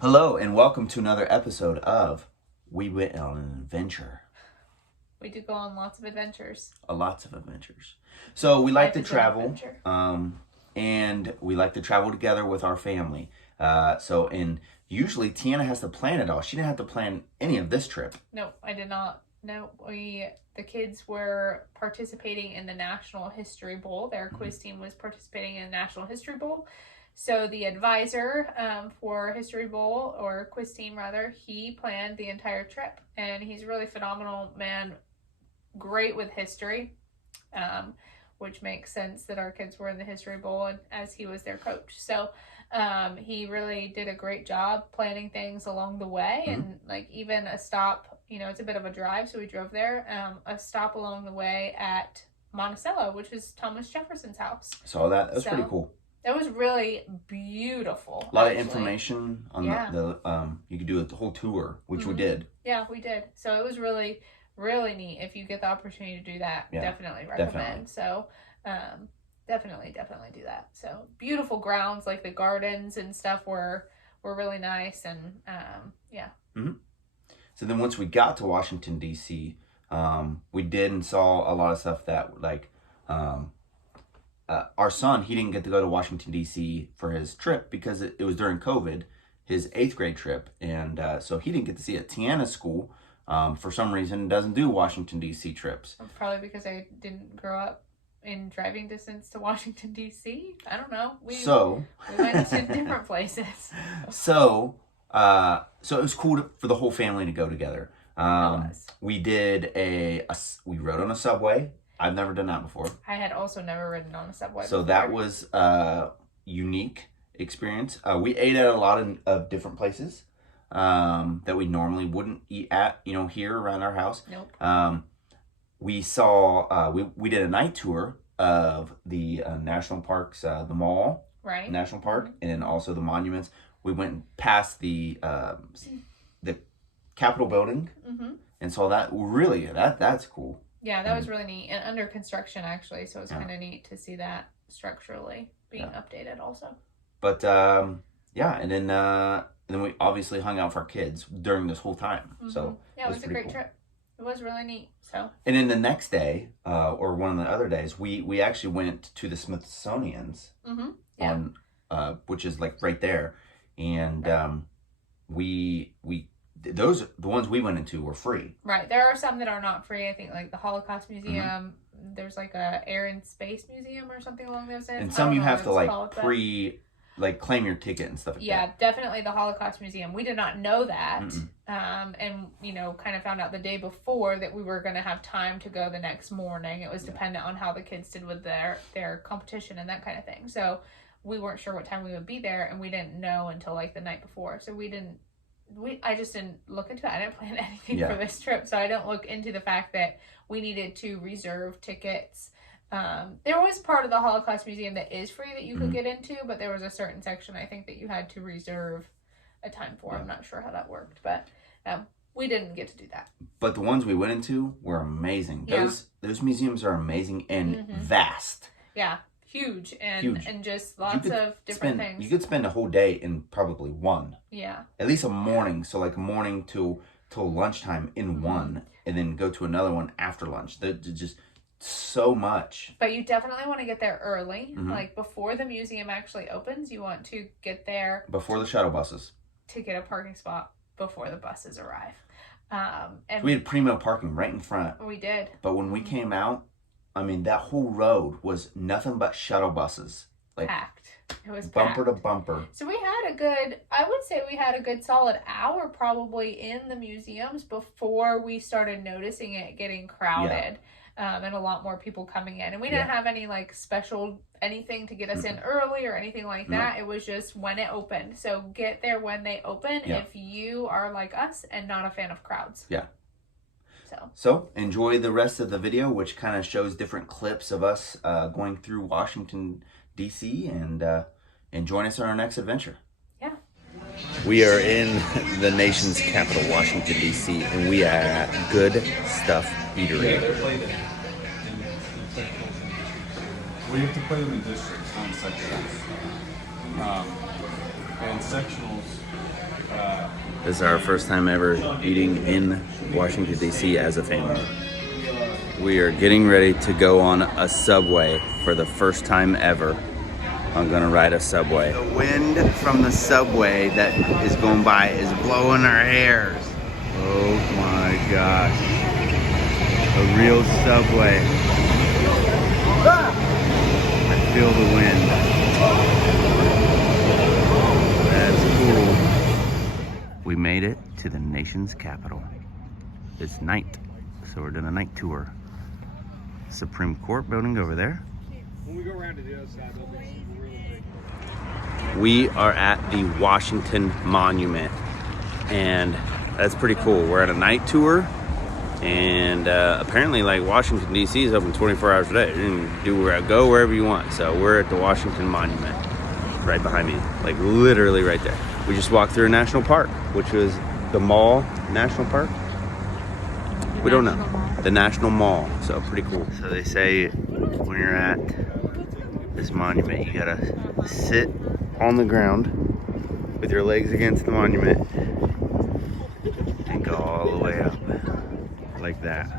Hello and welcome to another episode of We Went on an Adventure. We do go on lots of adventures. Lots of adventures. So we like to Life is an travel, adventure. and we like to travel together with our family. And usually Tiana has to plan it all. She didn't have to plan any of this trip. No, I did not. No, the kids were participating in the National History Bowl. Their quiz team was participating in the National History Bowl. So the advisor for History Bowl, or quiz team rather, he planned the entire trip, and he's a really phenomenal man, great with history, which makes sense that our kids were in the History Bowl and as he was their coach. So he really did a great job planning things along the way, and like even a stop, it's a bit of a drive, so we drove there, a stop along the way at Monticello, which is Thomas Jefferson's house. Saw that. That was pretty cool. It was really beautiful. A lot of information on the you could do the whole tour, which we did. Yeah, we did. So it was really, really neat. If you get the opportunity to do that, definitely recommend. Definitely. So definitely do that. So beautiful grounds, like the gardens and stuff were really nice, and So then once we got to Washington, D.C., we did and saw a lot of stuff that our son, he didn't get to go to Washington, D.C. for his trip because it was during COVID, his 8th grade trip. And so he didn't get to see it. Tiana's school, for some reason, doesn't do Washington, D.C. trips. Probably because I didn't grow up in driving distance to Washington, D.C. I don't know. We went to different places. So it was cool for the whole family to go together. We did we rode on a subway. I've never done that before. I had also never ridden on a subway So before. that was a unique experience. We ate at a lot of different places that we normally wouldn't eat at, here around our house. Nope. We saw, we did a night tour of the national parks, the mall, right, national park, and also the monuments. We went past the Capitol building and saw that. Really, that's cool. Yeah, that was really neat, and under construction actually, so it's kind of neat to see that structurally being updated also. But and then we obviously hung out with our kids during this whole time. So yeah, it was a great trip. It was really neat. So and then the next day, or one of the other days, we actually went to the Smithsonian's, which is like right there, and the ones we went into were free. Right. There are some that are not free. I think like the Holocaust Museum. There's like a Air and Space Museum or something along those lines. And some you have to claim your ticket and stuff like that. Yeah, definitely the Holocaust Museum. We did not know that. And kind of found out the day before that we were going to have time to go the next morning. It was dependent on how the kids did with their competition and that kind of thing. So we weren't sure what time we would be there, and we didn't know until like the night before. So I just didn't look into it. I didn't plan anything for this trip, so I didn't look into the fact that we needed to reserve tickets. There was part of the Holocaust Museum that is free that you could get into, but there was a certain section I think that you had to reserve a time for. I'm not sure how that worked, but we didn't get to do that. But the ones we went into were amazing. Those museums are amazing and vast. Yeah. Huge and just lots of different things. You could spend a whole day in probably one. Yeah. At least a morning. So like a morning till lunchtime in one, and then go to another one after lunch. There's just so much. But you definitely want to get there early. Like before the museum actually opens, you want to get there before the shuttle buses to get a parking spot before the buses arrive. And we had primo parking right in front. We did. But when we came out, I mean, that whole road was nothing but shuttle buses. Like, packed. It was bumper packed. to bumper. So we had a good solid hour probably in the museums before we started noticing it getting crowded. And a lot more people coming in. And we didn't have any like special anything to get us in early or anything like that. It was just when it opened. So get there when they open if you are like us and not a fan of crowds. Yeah. So enjoy the rest of the video, which kind of shows different clips of us going through Washington, D.C. And join us on our next adventure. Yeah. We are in the nation's capital, Washington, D.C., and we are at Good Stuff Eatery. We have to play them in districts, not in sectionals. And sectionals This is our first time ever eating in Washington, D.C. as a family. We are getting ready to go on a subway for the first time ever. I'm gonna ride a subway. The wind from the subway that is going by is blowing our hairs. Oh my gosh. A real subway. I feel the wind. That's cool. We made it to the nation's capital. It's night, so we're doing a night tour. Supreme Court building over there. When we go around to the other side, there'll be some really big. We are at the Washington Monument, and that's pretty cool. We're at a night tour, and apparently, like, Washington D.C. is open 24 hours a day. You can go wherever you want. So we're at the Washington Monument, right behind me, like literally right there. We just walked through a national park, which was the Mall National Park. We don't know. The National Mall, so pretty cool. So they say when you're at this monument, you gotta sit on the ground with your legs against the monument and go all the way up like that.